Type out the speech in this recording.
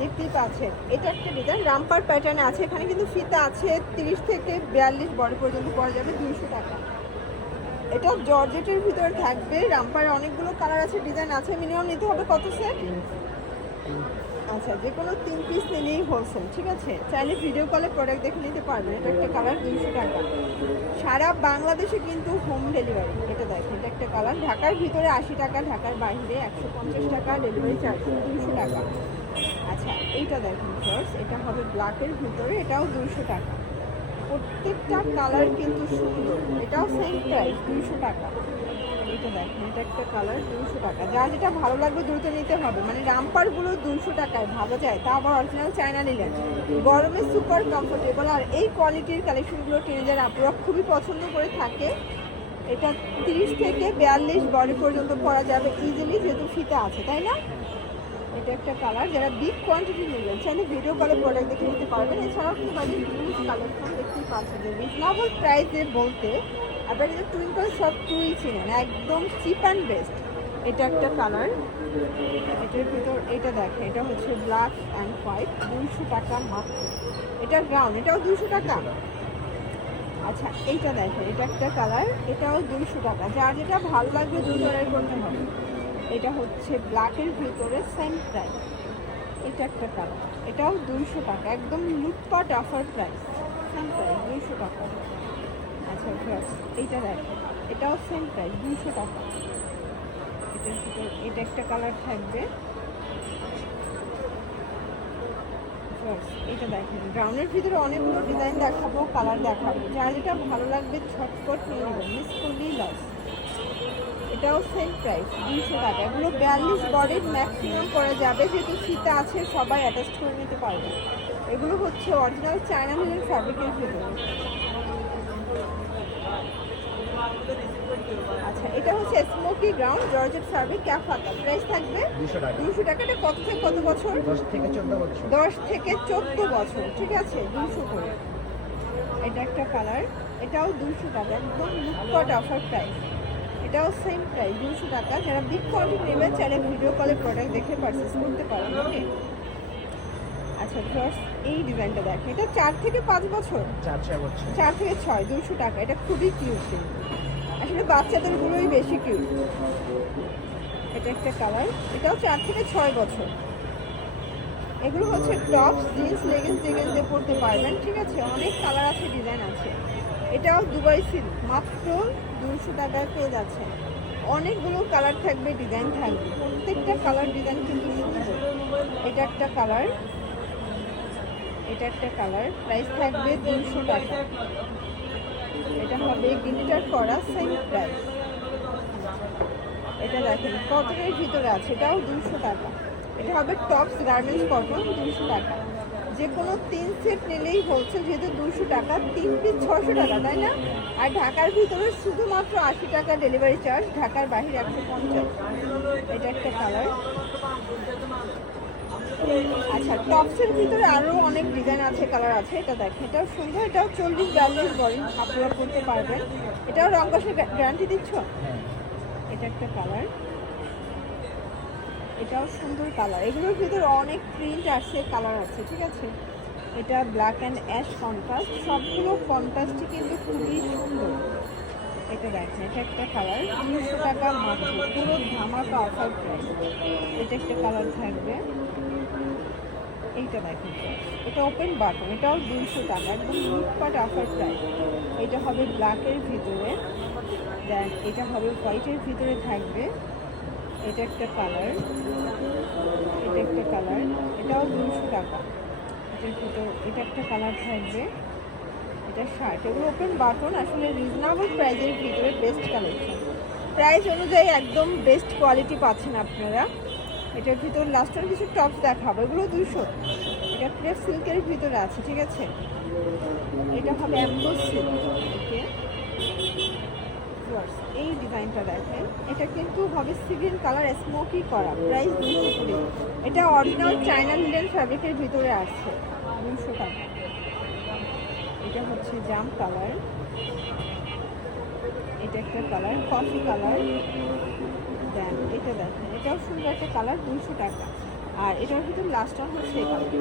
দেখতেই পাচ্ছেন এটা একটা ডিজাইন রামপার প্যাটার্নে আছে। এখানে কিন্তু ফিতা আছে তিরিশ থেকে বিয়াল্লিশ বড় পর্যন্ত পড়া যাবে দুইশো টাকা। এটা জর্জেটের ভিতরে থাকবে। রামপারে অনেকগুলো কালার আছে ডিজাইন আছে। মিনিমাম নিতে হবে কত সেট আচ্ছা যে কোনো তিন পিস নিলেই হোলসেল ঠিক আছে? চাইলে ভিডিও কলে প্রোডাক্ট দেখে নিতে পারবেন। এটা একটা কালার দুইশো টাকা। সারা বাংলাদেশে কিন্তু হোম ডেলিভারি এটা দেখেন এটা একটা কালার ঢাকার ভিতরে আশি টাকা ঢাকার বাইরে একশো পঞ্চাশ টাকা ডেলিভারি চার্জ দুইশো টাকা। আচ্ছা এইটা দেখেন ফার্স্ট এটা হবে ব্ল্যাকের ভিতরে, এটাও দুইশো টাকা। প্রত্যেকটা কালার কিন্তু সুন্দর, এটাও সেম প্রাইস দুইশো টাকা। এটা দেখেন, এটা একটা কালার দুইশো টাকা। যা যেটা ভালো লাগবে দ্রুত নিতে হবে মানে রামপারগুলো দুইশো টাকায় ভালো যায়। তা আবার অরিজিনাল চায়না নিলেন। গরমে সুপার কমফোর্টেবল আর এই কোয়ালিটির কালেকশনগুলো টিনেজার আপনারা খুবই পছন্দ করে থাকে, এটা তিরিশ থেকে বিয়াল্লিশ বডি পর্যন্ত পরা যাবে ইজিলি যেহেতু ফিতে আছে, তাই না? এটা একটা কালার যারা বিগ কোয়ান্টিটি নেবেন চাইলে ভিডিও কলে প্রোডাক্ট দেখে নিতে পারবেন। এছাড়াও কিন্তু বাড়ির হিউজ কালেকশন দেখতেই রিজনেবল প্রাইসে বলতে আপনারা কিন্তু টুইঙ্কল সব টুই চিনেন, একদম চিপ অ্যান্ড বেস্ট এটা একটা কালার এটার ভিতর এটা দেখে এটা হচ্ছে ব্ল্যাক অ্যান্ড হোয়াইট দুইশো টাকা মাত্র। এটা গ্রাউন্ড এটাও দুইশো টাকা। আচ্ছা এইটা দেখেন, এটা একটা কালার এটাও দুইশো টাকা। যার যেটা ভালো লাগবে দুই অর্ডার করতে হবে। এটা হচ্ছে ব্ল্যাকের ভিতরে সেম প্রাইস। এটা একটা কালার। এটাও দুইশো টাকা, একদম লুটপাট অফার প্রাইস। সেম প্রাইস, দুইশো টাকা। আচ্ছা এইটা দেখেন এটাও সেম প্রাইস, দুইশো টাকা। এটার ভিতর, এটা একটা কালার থাকবে। এটা দেখেন ব্রাউনের ভিতরে অনেকগুলো ডিজাইন দেখাবো, কালার দেখাবো। যার যেটা ভালো লাগবে ছটপট নিয়ে নেবেন, মিস করলেই এটাও সেম প্রাইস দুইশো টাকা। এগুলো বিয়াল্লিশ বডির ম্যাক্সিমাম পরে যাবে যেহেতু শীতে আছে সবাই অ্যাটাচ করে নিতে পারবে। এগুলো হচ্ছে অরিজিনাল চায়না মিলের ফ্যাব্রিকের ভিতরে। আচ্ছা এটা হচ্ছে smoky ground georgette fabric cap হাতা প্রাইস থাকবে দুশো টাকা। এটা কত থেকে কত বছর? দশ থেকে চোদ্দ বছর। দশ থেকে চোদ্দ বছর ঠিক আছে? দুশো করে। এটা একটা কালার এটাও দুশো টাকা একদম লুকট অফার প্রাইস এটাও সেম প্রাইস দুশো টাকা। যারা বিগ কোয়ান্টিটি নেবেন চাইলে ভিডিও কলে প্রোডাক্ট দেখে পারচেস করতে পারেন ওকে আচ্ছা ফার্স্ট এই ডিজাইনটা দেখে এটা চার থেকে পাঁচ বছর? চার ছয় বছর। চার থেকে ছয় দুশো টাকা। এটা খুবই কিউট আসলে বাচ্চাদেরগুলোই বেশি কিউট এটা একটা কালার এটাও চার থেকে ছয় বছর। এগুলো হচ্ছে টপস জিন্স লেগিংস জেগিংস দিয়ে পরতে পারবেন ঠিক আছে? অনেক কালার আছে ডিজাইন আছে। এটাও দুবাই সিল্ক। মাত্র দুশো টাকায় পেয়ে যাচ্ছে। অনেকগুলো কালার থাকবে, ডিজাইন থাকবে। প্রত্যেকটা কালার ডিজাইন কিন্তু এটা একটা কালার। এটা একটা কালার। প্রাইস থাকবে দুশো টাকা। এটা হবে গ্লিটার করা সেম প্রাইস। এটা দেখেন, কটনের ভিতরে আছে। এটাও দুশো টাকা। এটা হবে টপস, গার্মেন্টস কটন দুশো টাকা। যে কোনো তিন সেট নিলেই হচ্ছে যেহেতু দুশো টাকা তিন পিস ছশো টাকা তাই না? আর ঢাকার ভিতরে শুধুমাত্র আশি টাকা ডেলিভারি চার্জ ঢাকার বাইরে একশো পঞ্চাশ। এটা একটা কালার আচ্ছা টপসের ভিতরে আরও অনেক ডিজাইন আছে কালার আছে এটা দেখেন এটাও সুন্দর এটাও চল্লিশ বিয়াল্লিশ বডি আপনারা করতে পারবেন। এটাও রং কষের গ্যারান্টি দিচ্ছ? হ্যাঁ। এটা একটা কালার এটাও সুন্দর কালার এগুলোর ভিতরে অনেক প্রিন্ট আসছে কালার আছে, ঠিক আছে? এটা ব্ল্যাক অ্যান্ড অ্যাশ কন্ট্রাস্ট সবগুলো কন্ট্রাস্টই কিন্তু খুবই সুন্দর। এটা দেখেন, এটা একটা কালার তিনশো টাকা মাত্র পুরো ধামাকা অফার প্রাইস এটা একটা কালার থাকবে। এইটা দেখেন। এটা ওপেন বাটন এটাও দুইশো টাকা। একদম লুটপাট অফার প্রাইস এটা হবে ব্ল্যাকের ভিতরে। দেন এটা হবে হোয়াইটের ভিতরে থাকবে। এটা একটা কালার। এটা একটা কালার। এটাও দুশো টাকা। এটার ভিতর এটা একটা কালার থাকবে। এটা শার্ট এগুলো ওপেন বাটন আসলে রিজনেবল প্রাইসের ভিতরে বেস্ট কালেকশন প্রাইস অনুযায়ী একদম বেস্ট কোয়ালিটি পাচ্ছেন আপনারা। এটার ভিতর লাস্টের কিছু টপস দেখাবো। এগুলো দুশো এটা ক্রেপ সিল্কের ভিতরে আছে, ঠিক আছে? এটা হবে অ্যাম্বো সিল্ক ওকে Yours. এই ডিজাইনটা দেখেন। এটা কিন্তু হবে সিভিল কালার স্মোকি করা প্রাইস দুশো কুড়ি এটা অরিজিনাল চাইনা লিলেন ফ্যাব্রিকের ভিতরে আসছে দুশো টাকা এটা হচ্ছে জাম কালার এটা একটা কালার কফি কালার দেন, এটা দেখেন, এটাও সুন্দর একটা কালার দুশো টাকা। আর এটার ভিতর লাস্ট হচ্ছে এই কালারটা